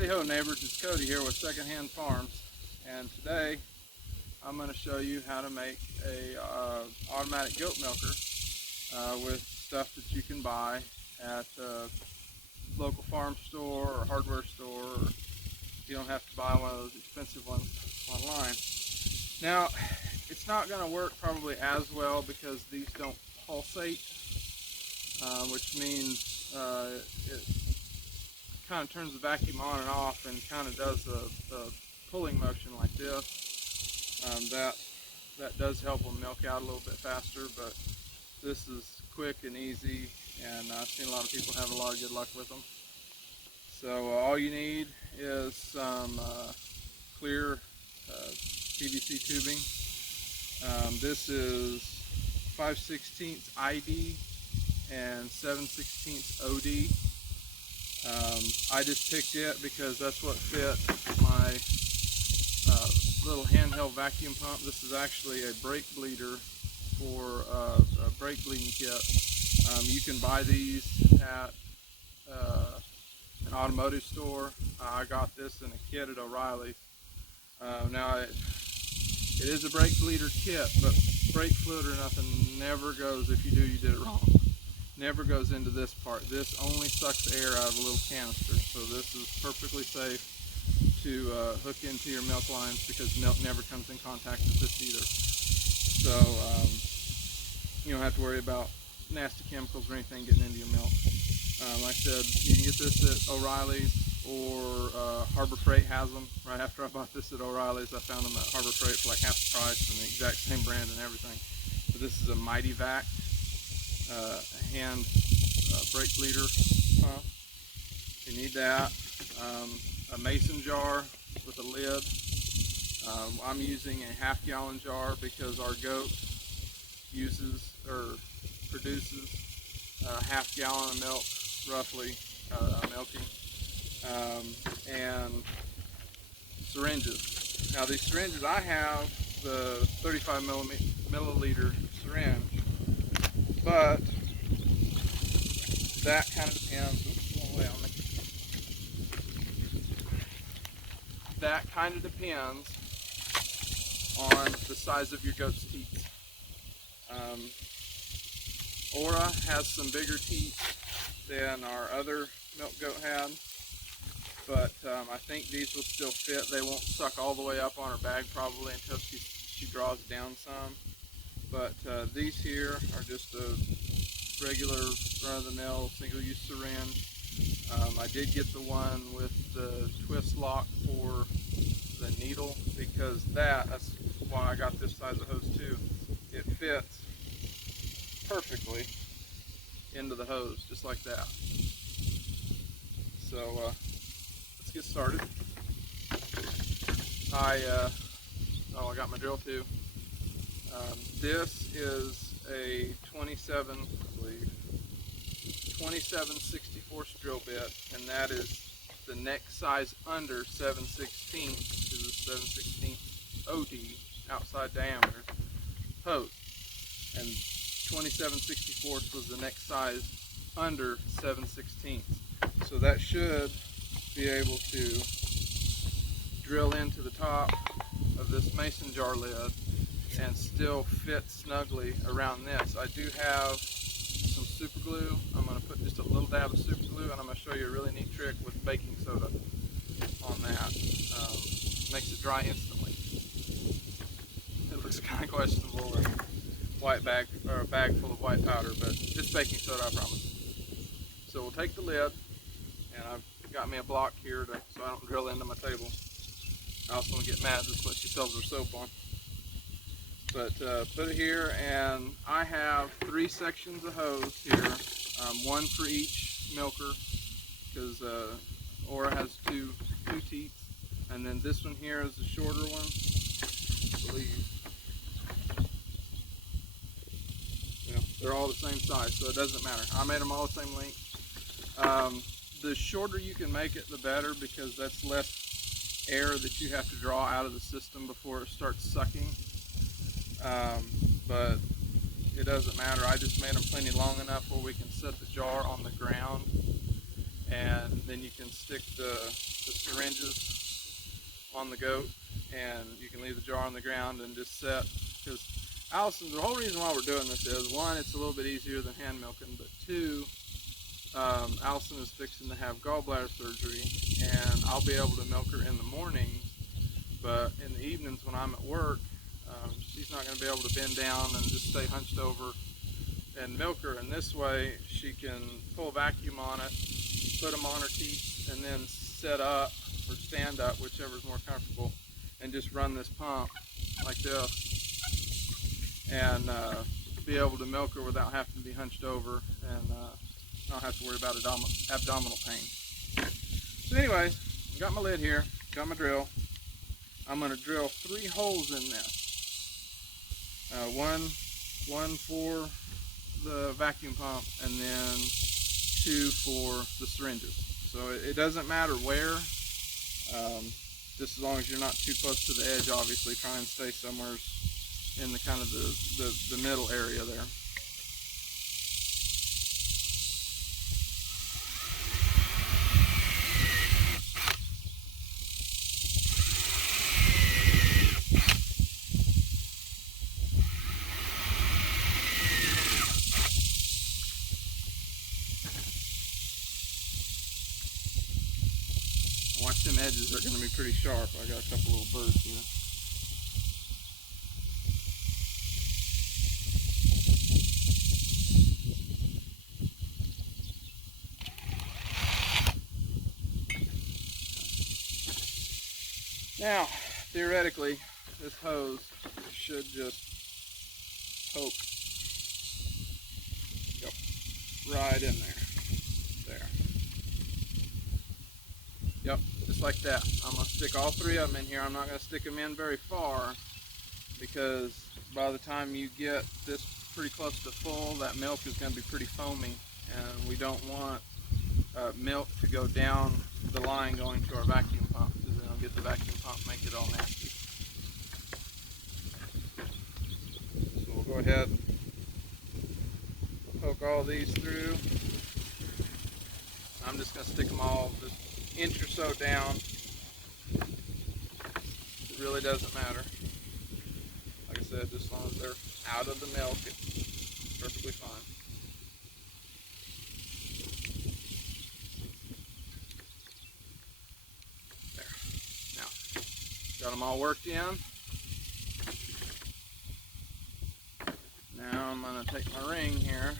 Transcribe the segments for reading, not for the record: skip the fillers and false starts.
Howdy ho neighbors, it's Cody here with Secondhand Farms, and today I'm going to show you how to make a automatic goat milker with stuff that you can buy at a local farm store or hardware store, or you don't have to buy one of those expensive ones online. Now, it's not going to work probably as well because these don't pulsate, which means it kind of turns the vacuum on and off and kind of does a pulling motion like this. That does help them milk out a little bit faster, but this is quick and easy, and I've seen a lot of people have a lot of good luck with them. So all you need is some clear PVC tubing. This is 5/16 ID and 7/16 OD. I just picked it because that's what fit my little handheld vacuum pump. This is actually a brake bleeder for a brake bleeding kit. You can buy these at an automotive store. I got this in a kit at O'Reilly's. Now it is a brake bleeder kit, but brake fluid or nothing never goes. If you do, you did it wrong. Never goes into this part. This only sucks air out of a little canister, so this is perfectly safe to hook into your milk lines because milk never comes in contact with this either. So you don't have to worry about nasty chemicals or anything getting into your milk. Like I said, you can get this at O'Reilly's, or Harbor Freight has them. Right after I bought this at O'Reilly's, I found them at Harbor Freight for like half the price and the exact same brand and everything. But this is a Mighty Vac hand brake bleeder pump. You need that. A mason jar with a lid. I'm using a half-gallon jar because our goat uses or produces a half-gallon of milk roughly milking. And syringes. Now these syringes, I have the 35 milliliter syringe, but that kind of depends. Oops, won't lay on me. That kind of depends on the size of your goat's teats. Aura has some bigger teats than our other milk goat had, but I think these will still fit. They won't suck all the way up on her bag probably until she draws down some. But these here are just a regular run-of-the-mill single-use syringe. I did get the one with the twist lock for the needle because that's why I got this size of hose too. It fits perfectly into the hose, just like that. So let's get started. I got my drill too. This is a 27/64 drill bit, and that is the next size under 7/16, which is a 7/16 OD outside diameter hose, and 27/64 was the next size under 7/16. So that should be able to drill into the top of this mason jar lid and still fit snugly around this. I do have some super glue. I'm going to put just a little dab of super glue, and I'm going to show you a really neat trick with baking soda on that. Makes it dry instantly. It looks kind of questionable with white bag or a bag full of white powder, but it's baking soda, I promise. So we'll take the lid, and I've got me a block here so I don't drill into my table. I also want to get mad. That's what she sells her soap on. But put it here, and I have 3 sections of hose here, one for each milker, because Aura has two teats, and then this one here is the shorter one, I believe. You know, they're all the same size, so it doesn't matter. I made them all the same length. The shorter you can make it, the better, because that's less air that you have to draw out of the system before it starts sucking. But it doesn't matter. I just made them plenty long enough where we can set the jar on the ground and then you can stick the syringes on the goat, and you can leave the jar on the ground and just set. Because Allison, the whole reason why we're doing this is, one, it's a little bit easier than hand milking, but two, Allison is fixing to have gallbladder surgery, and I'll be able to milk her in the mornings, but in the evenings when I'm at work, she's not going to be able to bend down and just stay hunched over and milk her. And this way she can pull a vacuum on it, put them on her teats, and then set up or stand up, whichever is more comfortable, and just run this pump like this, and be able to milk her without having to be hunched over, and not have to worry about abdominal pain. So anyways, got my lid here, got my drill. I'm going to drill 3 holes in this. One for the vacuum pump, and then 2 for the syringes. So it doesn't matter where, just as long as you're not too close to the edge. Obviously, try and stay somewhere in the kind of the middle area there. Watch them edges, are going to be pretty sharp. I got a couple little birds here. Now, theoretically, this hose should just poke, yep, right in there. There. Yep, just like that. I'm going to stick all 3 of them in here. I'm not going to stick them in very far, because by the time you get this pretty close to full, that milk is going to be pretty foamy, and we don't want milk to go down the line going to our vacuum pump, because then it'll get the vacuum pump, make it all nasty. So we'll go ahead and poke all these through. I'm just going to stick them all just inch or so down. It really doesn't matter. Like I said, just as long as they're out of the milk, it's perfectly fine. There. Now, got them all worked in. Now I'm going to take my ring here,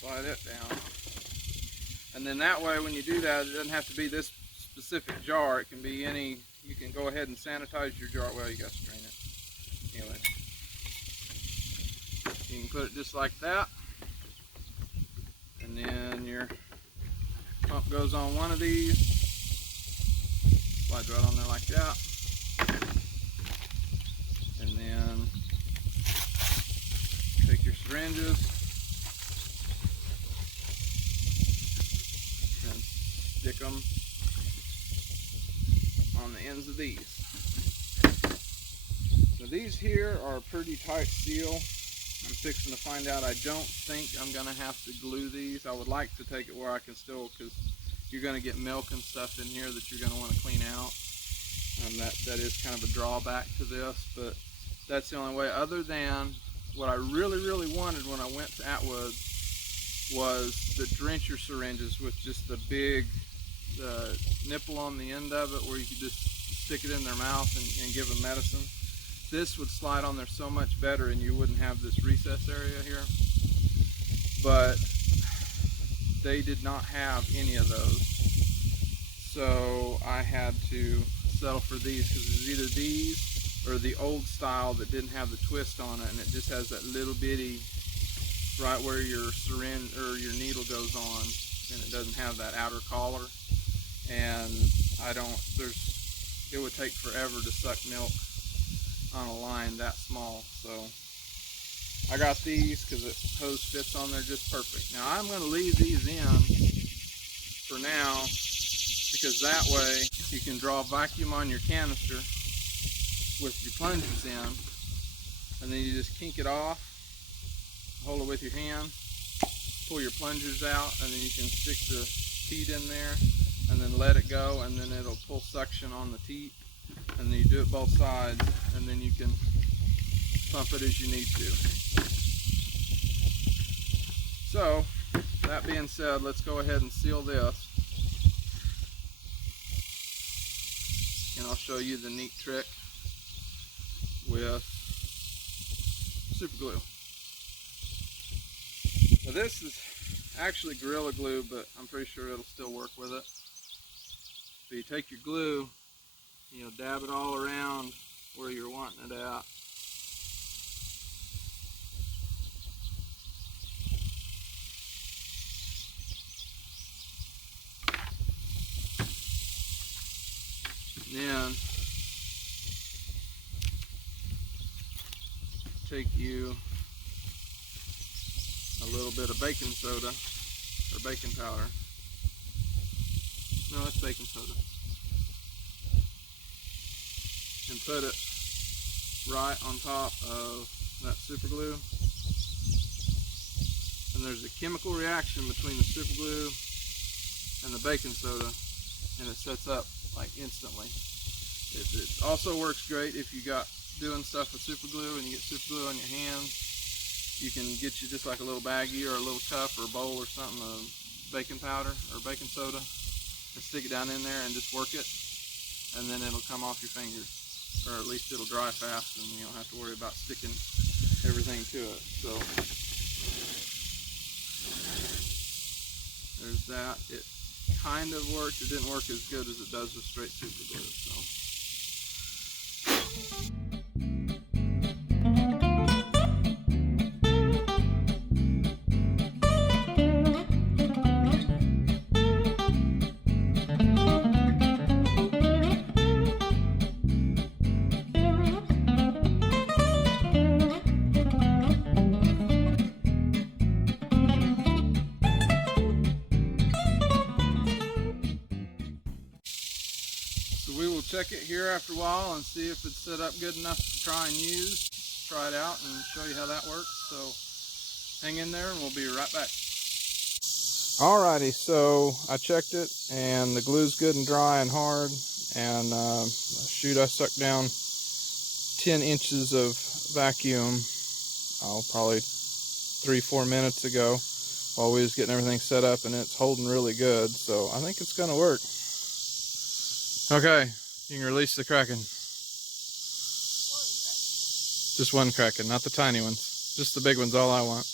slide it down. And then that way, when you do that, it doesn't have to be this specific jar. It can be any, you can go ahead and sanitize your jar. Well, you got to strain it. Anyway, you can put it just like that. And then your pump goes on one of these. Slides right on there like that. And then take your syringes. Stick them on the ends of these. So these here are a pretty tight seal. I'm fixing to find out. I don't think I'm going to have to glue these. I would like to take it where I can still, because you're going to get milk and stuff in here that you're going to want to clean out. That is kind of a drawback to this, but that's the only way. Other than what I really wanted when I went to Atwood was the drencher syringes with just the big nipple on the end of it, where you could just stick it in their mouth and give them medicine. This would slide on there so much better, and you wouldn't have this recess area here. But they did not have any of those, so I had to settle for these, because it was either these or the old style that didn't have the twist on it, and it just has that little bitty right where your syringe or your needle goes on, and it doesn't have that outer collar. And it would take forever to suck milk on a line that small. So I got these because the hose fits on there just perfect. Now I'm going to leave these in for now, because that way you can draw a vacuum on your canister with your plungers in, and then you just kink it off, hold it with your hand, pull your plungers out, and then you can stick the teat in there, and then let it go, and then it'll pull suction on the teat, and then you do it both sides, and then you can pump it as you need to. So that being said, let's go ahead and seal this, and I'll show you the neat trick with super glue. Now this is actually Gorilla Glue, but I'm pretty sure it'll still work with it. So you take your glue, you know, dab it all around where you're wanting it at. Then take you a little bit of baking soda or baking powder. No, it's baking soda. And put it right on top of that super glue. And there's a chemical reaction between the super glue and the baking soda, and it sets up like instantly. It also works great if you got doing stuff with super glue and you get super glue on your hands. You can get you just like a little baggie or a little cup or a bowl or something of baking powder or baking soda, and stick it down in there and just work it, and then it'll come off your fingers, or at least it'll dry fast and you don't have to worry about sticking everything to it. So there's that. It kind of worked. It didn't work as good as it does with straight super glue. So. We will check it here after a while and see if it's set up good enough to try and use. Try it out and show you how that works. So hang in there and we'll be right back. Alrighty, so I checked it and the glue's good and dry and hard. And shoot, I sucked down 10 inches of vacuum, probably 3-4 minutes ago while we was getting everything set up, and it's holding really good. So I think it's gonna work. Okay, you can release the Kraken. Just one Kraken, not the tiny ones. Just the big ones, all I want.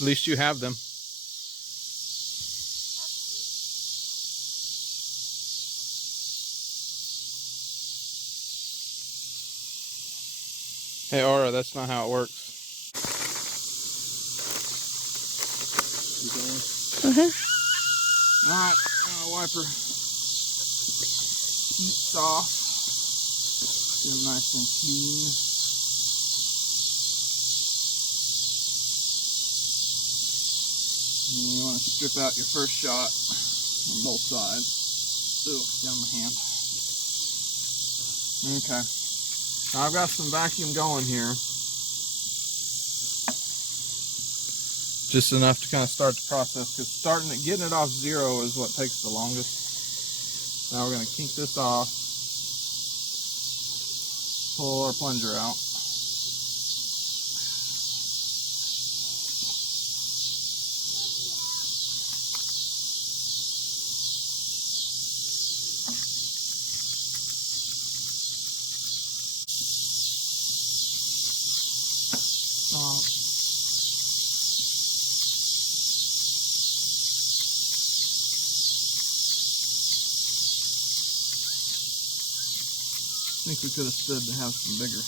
At least you have them. Hey Aura, that's not how it works. Alright, wipe her teats off. Get them nice and clean. And you want to strip out your first shot on both sides. Ooh, down my hand. Okay. Now I've got some vacuum going here. Just enough to kind of start the process, because getting it off zero is what takes the longest. Now we're going to kink this off, pull our plunger out. I think we could have stood to have some bigger.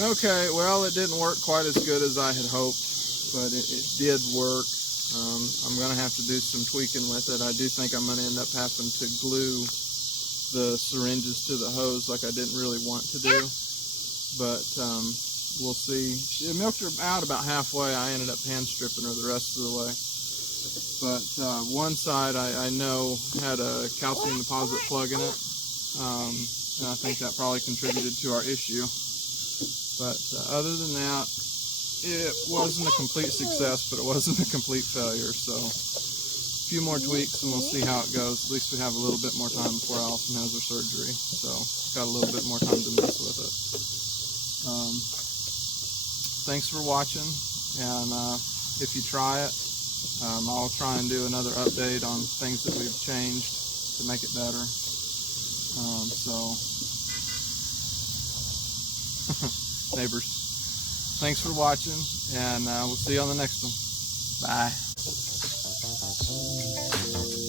Okay, well, it didn't work quite as good as I had hoped, but it did work. I'm going to have to do some tweaking with it. I do think I'm going to end up having to glue the syringes to the hose like I didn't really want to do, but we'll see. It milked her out about halfway. I ended up hand stripping her the rest of the way. But one side I know had a calcium deposit plug in it, and I think that probably contributed to our issue. But other than that, it wasn't a complete success, but it wasn't a complete failure. So a few more tweaks and we'll see how it goes. At least we have a little bit more time before Allison has her surgery. So got a little bit more time to mess with it. Thanks for watching, and if you try it, I'll try and do another update on things that we've changed to make it better. Neighbors, thanks for watching, and we'll see you on the next one. Bye.